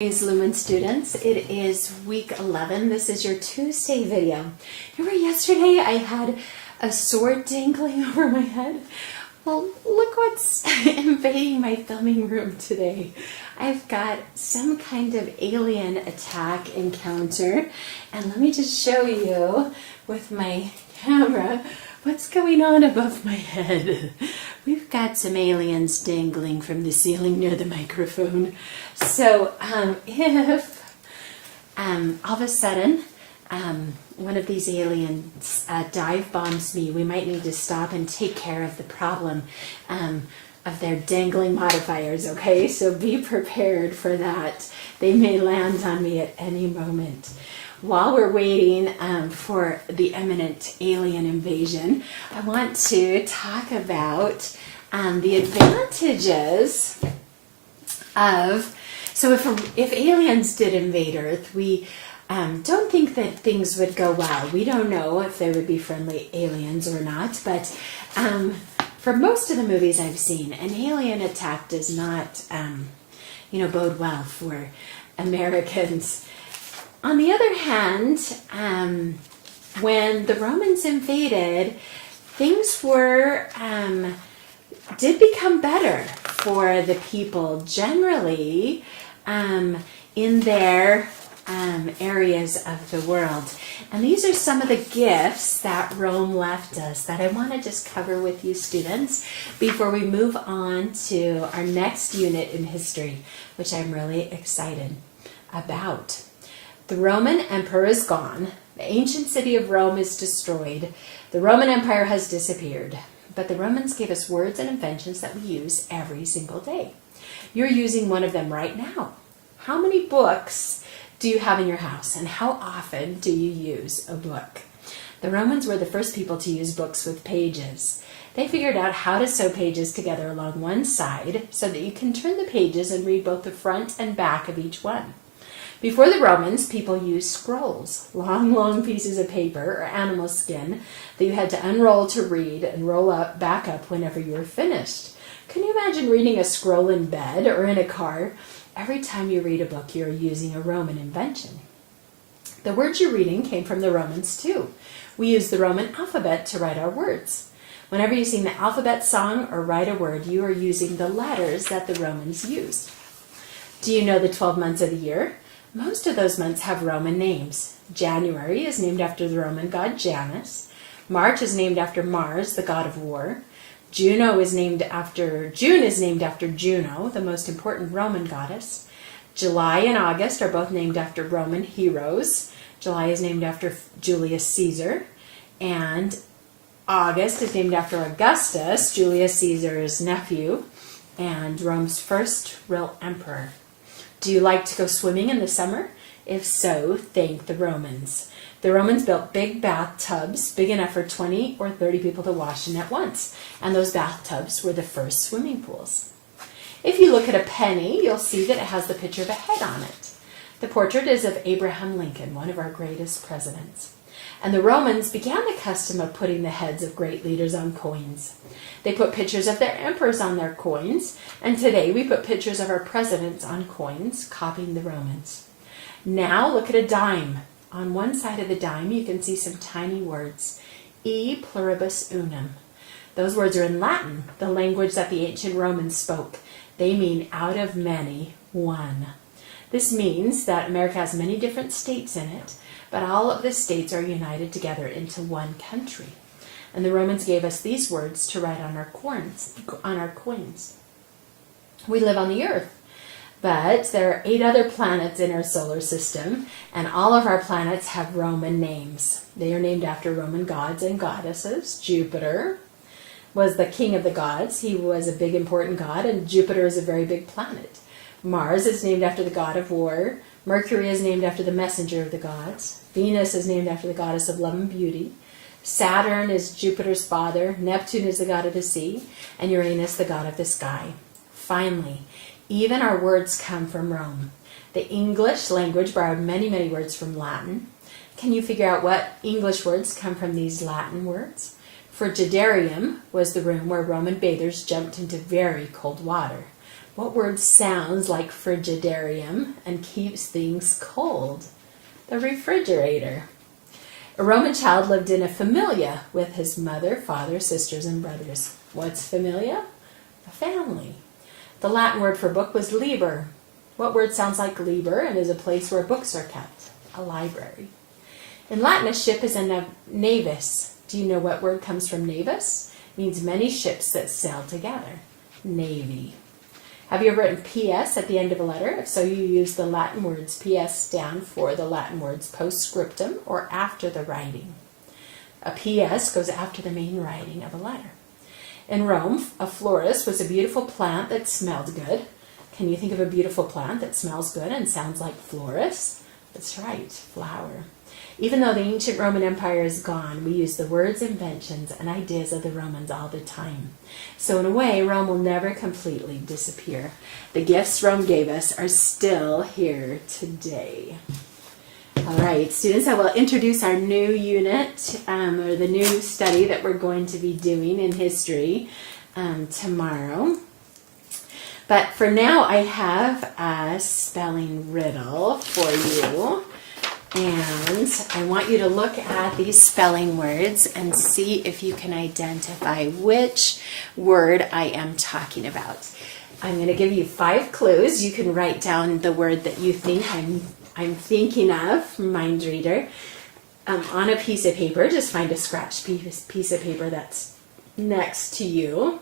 Hey Lumen students, it is week 11. This is your Tuesday video. Remember yesterday I had a sword dangling over my head? Well, look what's invading my filming room today. I've got some kind of alien attack encounter, and let me just show you with my camera what's going on above my head. We've got some aliens dangling from the ceiling near the microphone. So if all of a sudden one of these aliens dive bombs me, we might need to stop and take care of the problem of their dangling modifiers, okay? So be prepared for that. They may land on me at any moment. While we're waiting for the imminent alien invasion, I want to talk about the advantages of, so if aliens did invade Earth, we don't think that things would go well. We don't know if they would be friendly aliens or not, but for most of the movies I've seen, an alien attack does not, bode well for Americans. On the other hand, when the Romans invaded, things did become better for the people generally in their areas of the world. And these are some of the gifts that Rome left us that I want to just cover with you students before we move on to our next unit in history, which I'm really excited about. The Roman emperor is gone. The ancient city of Rome is destroyed. The Roman Empire has disappeared. But the Romans gave us words and inventions that we use every single day. You're using one of them right now. How many books do you have in your house, and how often do you use a book? The Romans were the first people to use books with pages. They figured out how to sew pages together along one side so that you can turn the pages and read both the front and back of each one. Before the Romans, people used scrolls, long pieces of paper or animal skin that you had to unroll to read and roll back up whenever you were finished. Can you imagine reading a scroll in bed or in a car? Every time you read a book, you're using a Roman invention. The words you're reading came from the Romans too. We use the Roman alphabet to write our words. Whenever you sing the alphabet song or write a word, you are using the letters that the Romans used. Do you know the 12 months of the year? Most of those months have Roman names. January is named after the Roman god Janus. March is named after Mars, the god of war. June is named after Juno, the most important Roman goddess. July and August are both named after Roman heroes. July is named after Julius Caesar, and August is named after Augustus, Julius Caesar's nephew, and Rome's first real emperor. Do you like to go swimming in the summer? If so, thank the Romans. The Romans built big bathtubs, big enough for 20 or 30 people to wash in at once, and those bathtubs were the first swimming pools. If you look at a penny, you'll see that it has the picture of a head on it. The portrait is of Abraham Lincoln, one of our greatest presidents. And the Romans began the custom of putting the heads of great leaders on coins. They put pictures of their emperors on their coins, and today we put pictures of our presidents on coins, copying the Romans. Now look at a dime. On one side of the dime you can see some tiny words, E pluribus unum. Those words are in Latin, the language that the ancient Romans spoke. They mean out of many, one. This means that America has many different states in it, but all of the states are united together into one country. And the Romans gave us these words to write on our coins. We live on the Earth, but there are 8 other planets in our solar system, and all of our planets have Roman names. They are named after Roman gods and goddesses. Jupiter was the king of the gods. He was a big important god, and Jupiter is a very big planet. Mars is named after the god of war. Mercury is named after the messenger of the gods. Venus is named after the goddess of love and beauty. Saturn is Jupiter's father. Neptune is the god of the sea. And Uranus, the god of the sky. Finally, even our words come from Rome. The English language borrowed many words from Latin. Can you figure out what English words come from these Latin words? Frigidarium was the room where Roman bathers jumped into very cold water. What word sounds like frigidarium and keeps things cold? The refrigerator. A Roman child lived in a familia with his mother, father, sisters, and brothers. What's familia? A family. The Latin word for book was liber. What word sounds like liber and is a place where books are kept? A library. In Latin, a ship is a navis. Do you know what word comes from navis? It means many ships that sail together. Navy. Have you ever written PS at the end of a letter? If so, you use the Latin words PS stand for the Latin words postscriptum or after the writing. A PS goes after the main writing of a letter. In Rome, a florist was a beautiful plant that smelled good. Can you think of a beautiful plant that smells good and sounds like florist? That's right, flower. Even though the ancient Roman Empire is gone, we use the words, inventions, and ideas of the Romans all the time. So in a way, Rome will never completely disappear. The gifts Rome gave us are still here today. All right, students, I will introduce our new unit, or the new study that we're going to be doing in history tomorrow. But for now, I have a spelling riddle for you. And I want you to look at these spelling words and see if you can identify which word I am talking about. I'm going to give you 5 clues. You can write down the word that you think I'm thinking of, mind reader, on a piece of paper. Just find a scratched piece of paper that's next to you.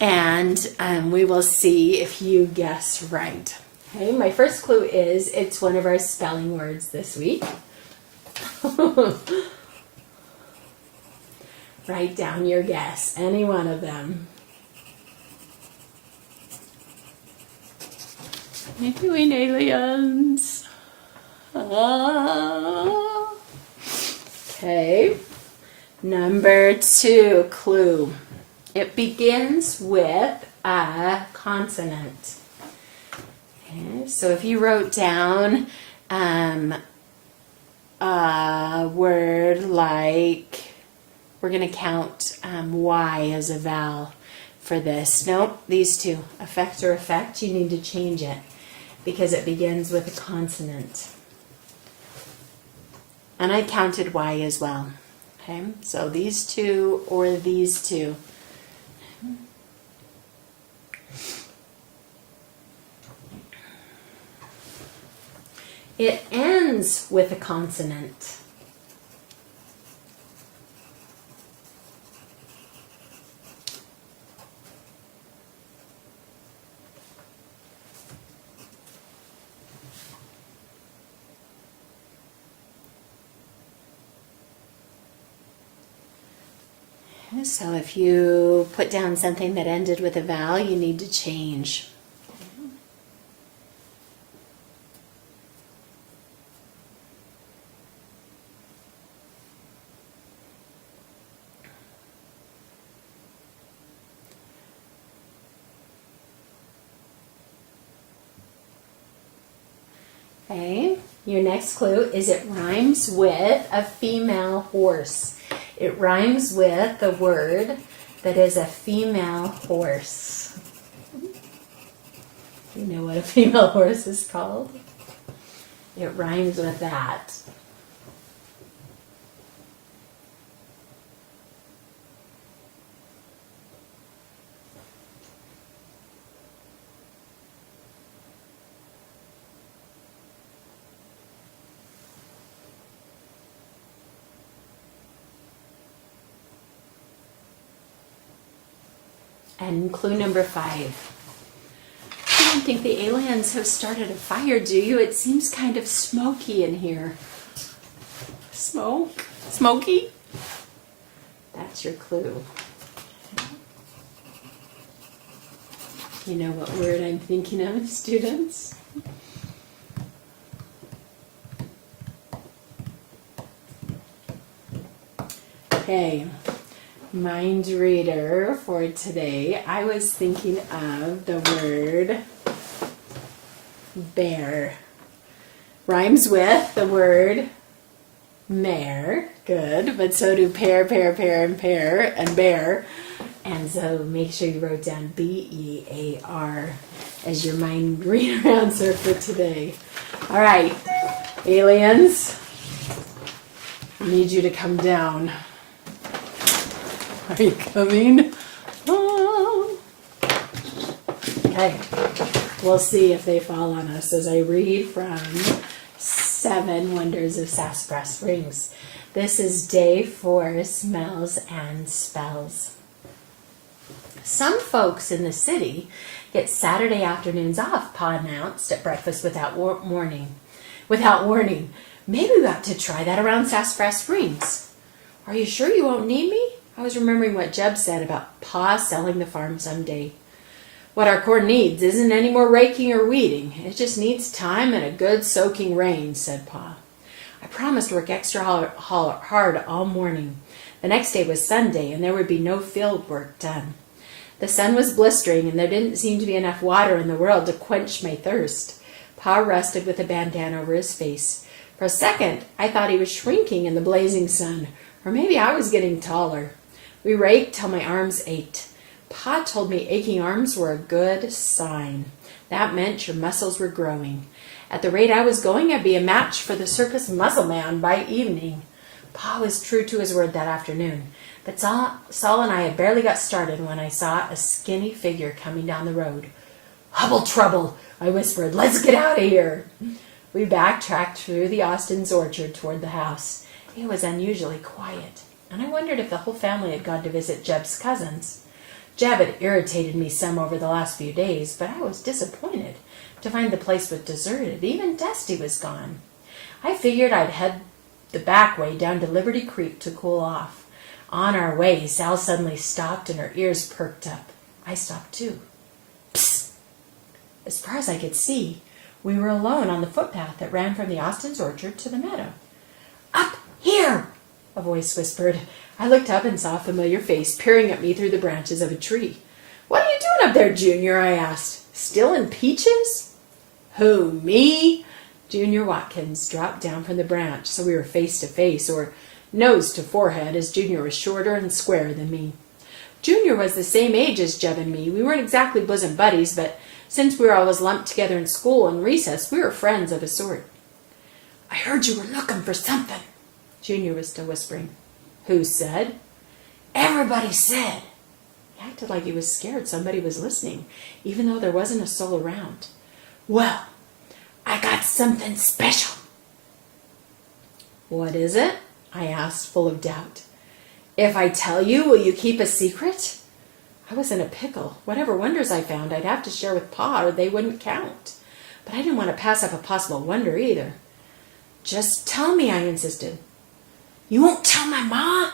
And we will see if you guess right. Okay, my first clue is it's one of our spelling words this week. Write down your guess, any one of them. You're doing aliens. Okay, number 2 clue. It begins with a consonant. Okay, so if you wrote down a word like, we're going to count Y as a vowel for this. Nope, these two, effect or effect, you need to change it because it begins with a consonant. And I counted Y as well. Okay, so these two or these two. It ends with a consonant. So if you put down something that ended with a vowel, you need to change. Okay, your next clue is it rhymes with a female horse. It rhymes with the word that is a female horse. You know what a female horse is called? It rhymes with that. And clue number 5. I don't think the aliens have started a fire, do you? It seems kind of smoky in here. Smoke? Smoky? That's your clue. You know what word I'm thinking of, students? Okay. Mind reader for today, I was thinking of the word bear. Rhymes with the word mare. Good, but so do pear, and bear. And so make sure you wrote down BEAR as your mind reader answer for today. All right, aliens, I need you to come down. Are you coming? Okay, we'll see if they fall on us as I read from 7 Wonders of Sassafras Springs. This is day 4, Smells and Spells. Some folks in the city get Saturday afternoons off, Pa announced at breakfast without warning. Maybe we ought to try that around Sassafras Springs. Are you sure you won't need me? I was remembering what Jeb said about Pa selling the farm someday. What our corn needs isn't any more raking or weeding. It just needs time and a good soaking rain, said Pa. I promised to work extra hard all morning. The next day was Sunday, and there would be no field work done. The sun was blistering, and there didn't seem to be enough water in the world to quench my thirst. Pa rested with a bandana over his face. For a second, I thought he was shrinking in the blazing sun, or maybe I was getting taller. We raked till my arms ached. Pa told me aching arms were a good sign. That meant your muscles were growing. At the rate I was going, I'd be a match for the circus muscle man by evening. Pa was true to his word that afternoon. But Saul and I had barely got started when I saw a skinny figure coming down the road. "Hubble trouble," I whispered. "Let's get out of here." We backtracked through the Austin's orchard toward the house. It was unusually quiet, and I wondered if the whole family had gone to visit Jeb's cousins. Jeb had irritated me some over the last few days, but I was disappointed to find the place was deserted. Even Dusty was gone. I figured I'd head the back way down to Liberty Creek to cool off. On our way, Sal suddenly stopped and her ears perked up. I stopped too. Psst! As far as I could see, we were alone on the footpath that ran from the Austin's orchard to the meadow. "Up here!" a voice whispered. I looked up and saw a familiar face peering at me through the branches of a tree. "What are you doing up there, Junior?" I asked. "Still in peaches?" "Who, me?" Junior Watkins dropped down from the branch, so we were face to face, or nose to forehead, as Junior was shorter and squarer than me. Junior was the same age as Jeb and me. We weren't exactly bosom buddies, but since we were always lumped together in school and recess, we were friends of a sort. "I heard you were looking for something," Junior was still whispering. "Who said?" "Everybody said." He acted like he was scared somebody was listening, even though there wasn't a soul around. "Well, I got something special." "What is it?" I asked, full of doubt. "If I tell you, will you keep a secret?" I was in a pickle. Whatever wonders I found, I'd have to share with Pa, or they wouldn't count. But I didn't want to pass up a possible wonder either. "Just tell me," I insisted. "You won't tell my ma?"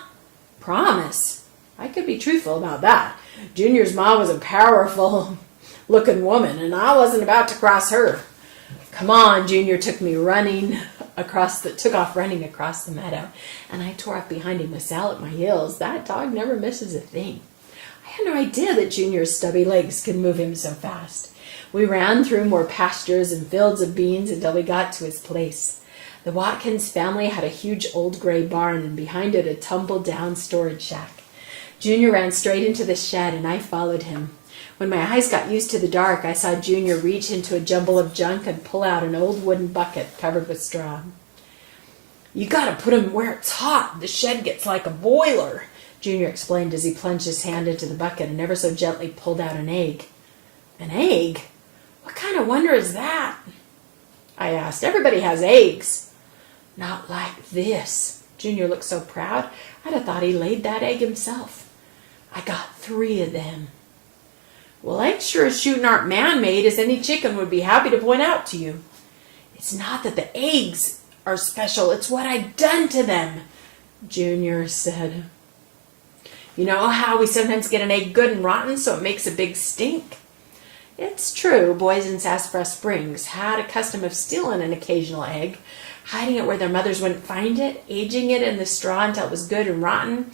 "Promise." I could be truthful about that. Junior's ma was a powerful-looking woman, and I wasn't about to cross her. "Come on," Junior took off running across the meadow, and I tore off behind him with Sal at my heels. That dog never misses a thing. I had no idea that Junior's stubby legs could move him so fast. We ran through more pastures and fields of beans until we got to his place. The Watkins family had a huge old gray barn, and behind it a tumble-down storage shack. Junior ran straight into the shed, and I followed him. When my eyes got used to the dark, I saw Junior reach into a jumble of junk and pull out an old wooden bucket covered with straw. "You gotta put him where it's hot. The shed gets like a boiler," Junior explained as he plunged his hand into the bucket and ever so gently pulled out an egg. "An egg? What kind of wonder is that?" I asked. "Everybody has eggs." "Not like this." Junior looked so proud, I'd have thought he laid that egg himself. "I got 3 of them." "Well, ain't sure as shooting aren't man-made, as any chicken would be happy to point out to you." "It's not that the eggs are special, it's what I done to them," Junior said. "You know how we sometimes get an egg good and rotten, so it makes a big stink?" It's true, boys in Sassafras Springs had a custom of stealing an occasional egg, hiding it where their mothers wouldn't find it, aging it in the straw until it was good and rotten.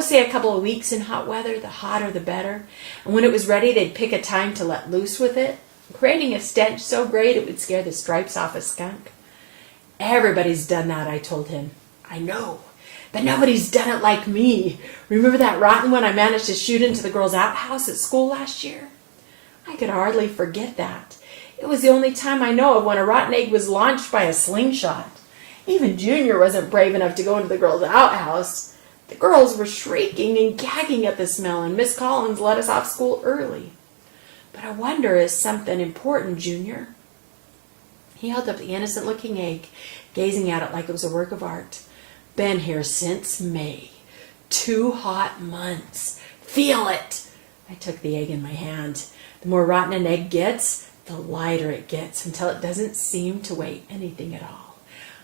Say a couple of weeks in hot weather, the hotter the better. And when it was ready, they'd pick a time to let loose with it, creating a stench so great it would scare the stripes off a skunk. "Everybody's done that," I told him. "I know. but nobody's done it like me. Remember that rotten one I managed to shoot into the girls' outhouse at school last year? I could hardly forget that. It was the only time I know of when a rotten egg was launched by a slingshot. Even Junior wasn't brave enough to go into the girls' outhouse. The girls were shrieking and gagging at the smell, and Miss Collins let us off school early. But a wonder is something important, Junior. He held up the innocent-looking egg, gazing at it like it was a work of art. Been here since May. 2 hot months. Feel it! I took the egg in my hand. The more rotten an egg gets, the lighter it gets, until it doesn't seem to weigh anything at all.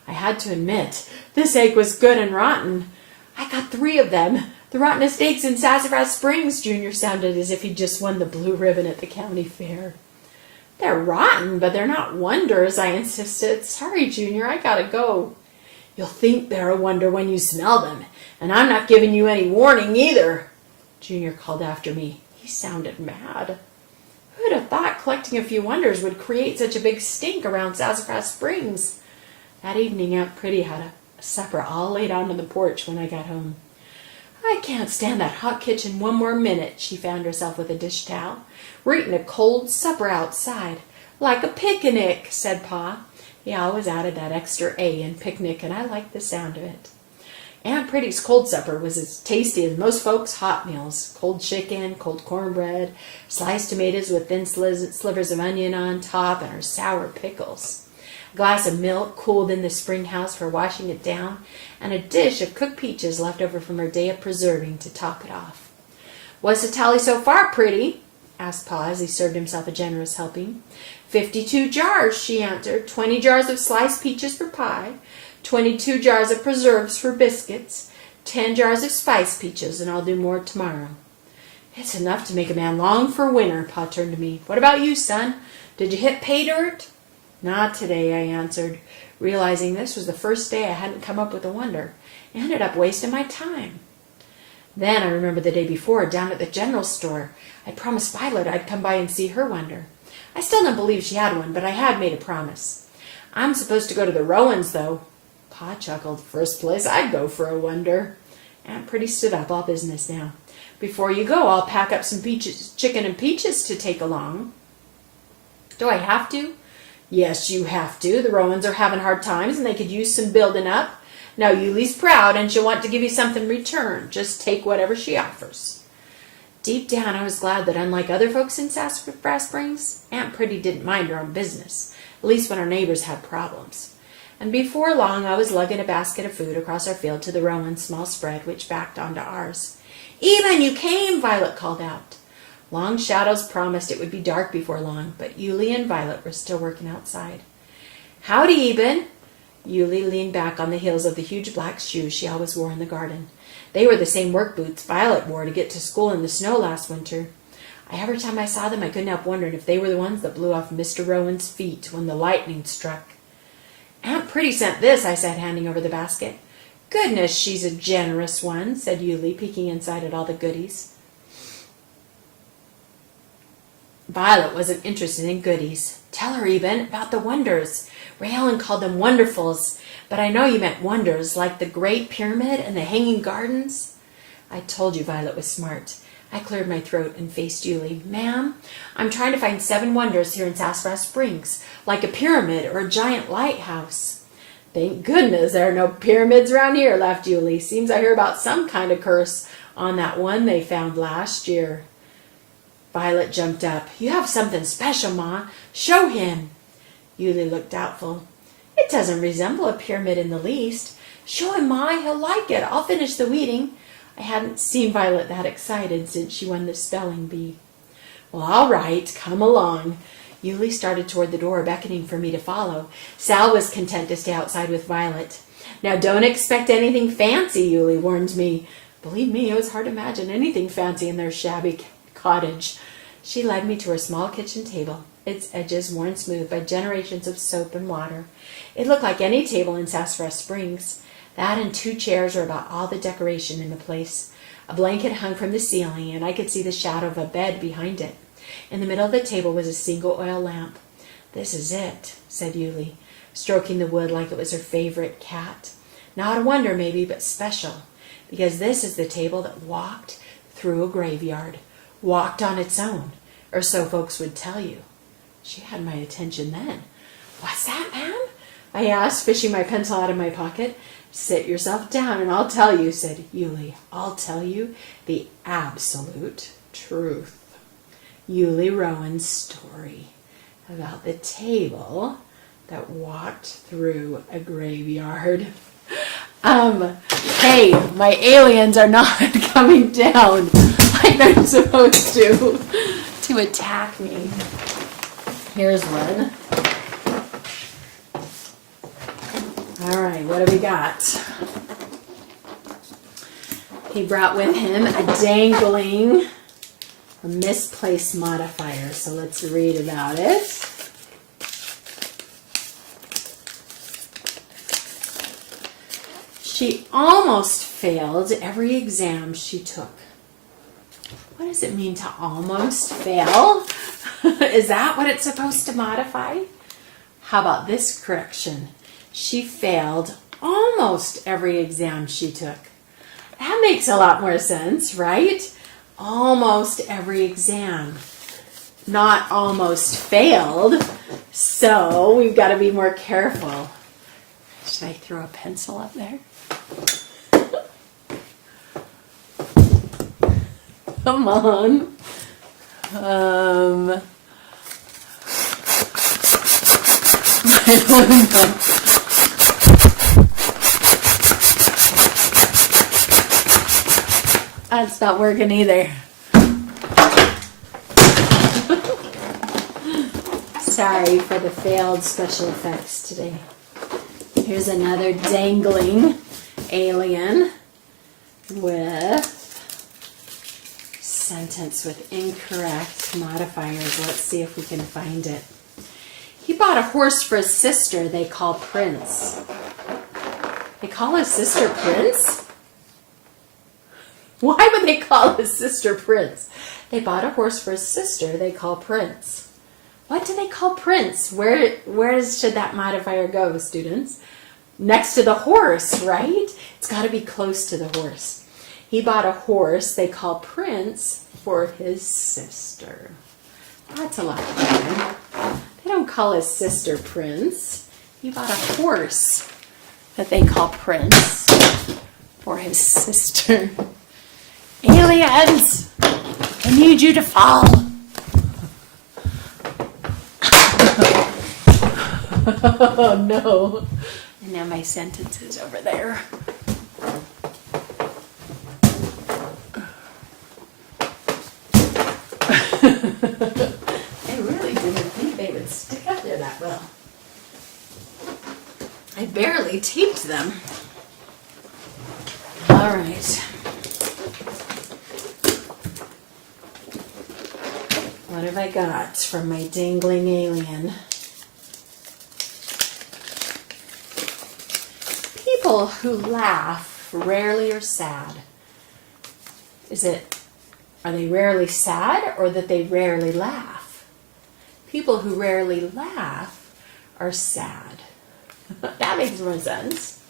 I had to admit, this egg was good and rotten. I got 3 of them. The rottenest eggs in Sassafras Springs. Junior sounded as if he'd just won the blue ribbon at the county fair. They're rotten, but they're not wonders, I insisted. Sorry, Junior, I gotta go. You'll think they're a wonder when you smell them, and I'm not giving you any warning either. Junior called after me. He sounded mad. Who'd have thought collecting a few wonders would create such a big stink around Sassafras Springs? That evening, Aunt Pretty had a supper all laid out on the porch when I got home. I can't stand that hot kitchen one more minute, she found herself with a dish towel. We're eating a cold supper outside. Like a picnic, said Pa. He always added that extra A in picnic, and I liked the sound of it. Aunt Pretty's cold supper was as tasty as most folks' hot meals. Cold chicken, cold cornbread, sliced tomatoes with thin slivers of onion on top, and her sour pickles. A glass of milk cooled in the spring house for washing it down, and a dish of cooked peaches left over from her day of preserving to top it off. What's the tally so far, Pretty? Asked Pa as he served himself a generous helping. 52 jars, she answered. 20 jars of sliced peaches for pie, 22 jars of preserves for biscuits, 10 jars of spiced peaches, and I'll do more tomorrow. It's enough to make a man long for winter, Pa turned to me. What about you, son? Did you hit pay dirt? Not today, I answered, realizing this was the first day I hadn't come up with a wonder. I ended up wasting my time. Then I remembered the day before, down at the general store. I'd promised Violet I'd come by and see her wonder. I still didn't believe she had one, but I had made a promise. I'm supposed to go to the Rowans, though. Pa chuckled. First place I'd go for a wonder. Aunt Pretty stood up, all business now. Before you go, I'll pack up some peaches, chicken and peaches to take along. Do I have to? Yes, you have to. The Rowans are having hard times, and they could use some building up. Now, Yuli's proud, and she'll want to give you something in return. Just take whatever she offers. Deep down, I was glad that unlike other folks in Sassafras Springs, Aunt Pretty didn't mind her own business, at least when our neighbors had problems. And before long, I was lugging a basket of food across our field to the Rowan's small spread, which backed onto ours. Eben, you came, Violet called out. Long shadows promised it would be dark before long, but Yuli and Violet were still working outside. Howdy, Eben. Yuli leaned back on the heels of the huge black shoes she always wore in the garden. They were the same work boots Violet wore to get to school in the snow last winter. Every time I saw them, I couldn't help wondering if they were the ones that blew off Mr. Rowan's feet when the lightning struck. Aunt Pretty sent this, I said, handing over the basket. Goodness, she's a generous one, said Yuli, peeking inside at all the goodies. Violet wasn't interested in goodies. Tell her, Eben, about the wonders. Ray Ellen called them wonderfuls, but I know you meant wonders, like the Great Pyramid and the Hanging Gardens. I told you Violet was smart. I cleared my throat and faced Yuli. Ma'am, I'm trying to find 7 wonders here in Sassafras Springs, like a pyramid or a giant lighthouse. Thank goodness there are no pyramids around here, laughed Yuli. Seems I hear about some kind of curse on that one they found last year. Violet jumped up. You have something special, Ma. Show him. Yuli looked doubtful. It doesn't resemble a pyramid in the least. Show him, Ma. He'll like it. I'll finish the weeding. I hadn't seen Violet that excited since she won the spelling bee. Well, all right. Come along. Yuli started toward the door, beckoning for me to follow. Sal was content to stay outside with Violet. Now, don't expect anything fancy, Yuli warned me. Believe me, it was hard to imagine anything fancy in their shabby cottage. She led me to her small kitchen table, its edges worn smooth by generations of soap and water. It looked like any table in Sassafras Springs. That and 2 chairs were about all the decoration in the place. A blanket hung from the ceiling, and I could see the shadow of a bed behind it. In the middle of the table was a single oil lamp. This is it, said Yuli, stroking the wood like it was her favorite cat. Not a wonder maybe, but special. Because this is the table that walked through a graveyard. Walked on its own. Or so folks would tell you. She had my attention then. What's that, ma'am? I asked, fishing my pencil out of my pocket. Sit yourself down and I'll tell you, said Yulie. I'll tell you the absolute truth. Yulie Rowan's story about the table that walked through a graveyard. Hey, my aliens are not coming down like they're supposed to attack me. Here's one. All right, what do we got? He brought with him a dangling, a misplaced modifier. So let's read about it. She almost failed every exam she took. What does it mean to almost fail? Is that what it's supposed to modify? How about this correction? She failed almost every exam she took. That makes a lot more sense, right? Almost every exam. Not almost failed. So we've got to be more careful. Should I throw a pencil up there? Come on. I don't know. That's not working either. Sorry for the failed special effects today. Here's another dangling alien with sentence with incorrect modifiers. Let's see if we can find it. He bought a horse for his sister they call Prince. They call his sister Prince? Why would they call his sister Prince? They bought a horse for his sister they call Prince. What do they call Prince? Where should that modifier go, students? Next to the horse, right? It's got to be close to the horse. He bought a horse they call Prince for his sister. That's a lot better. They don't call his sister Prince. He bought a horse that they call Prince for his sister. Aliens, I need you to fall. Oh no. And now my sentence is over there. I really didn't think they would stick up there that well. I barely taped them. All right. What have I got from my dangling alien? People who laugh rarely are sad. Are they rarely sad or that they rarely laugh? People who rarely laugh are sad. That makes more sense.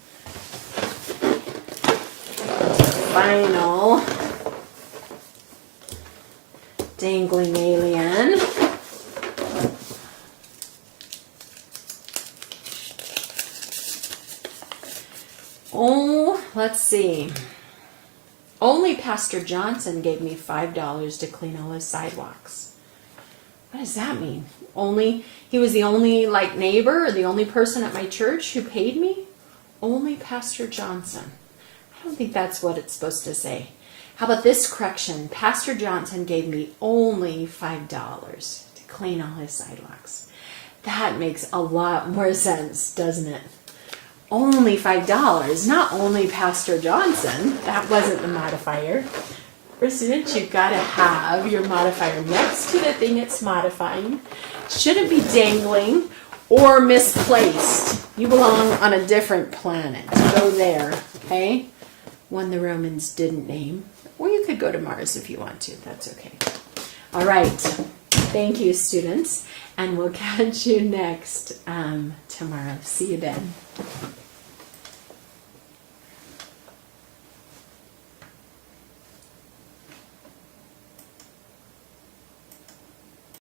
Final dangling alien. Oh, let's see. Only Pastor Johnson gave me $5 to clean all his sidewalks. What does that mean? He was the only neighbor or the only person at my church who paid me? Only Pastor Johnson. I don't think that's what it's supposed to say. How about this correction? Pastor Johnson gave me only $5 to clean all his sidewalks. That makes a lot more sense, doesn't it? Only $5, not only Pastor Johnson. That wasn't the modifier. For students, you've got to have your modifier next to the thing it's modifying. Shouldn't be dangling or misplaced. You belong on a different planet. Go there, okay? One the Romans didn't name. Or you could go to Mars if you want to. That's okay. All right. Thank you, students. And we'll catch you next tomorrow. See you then.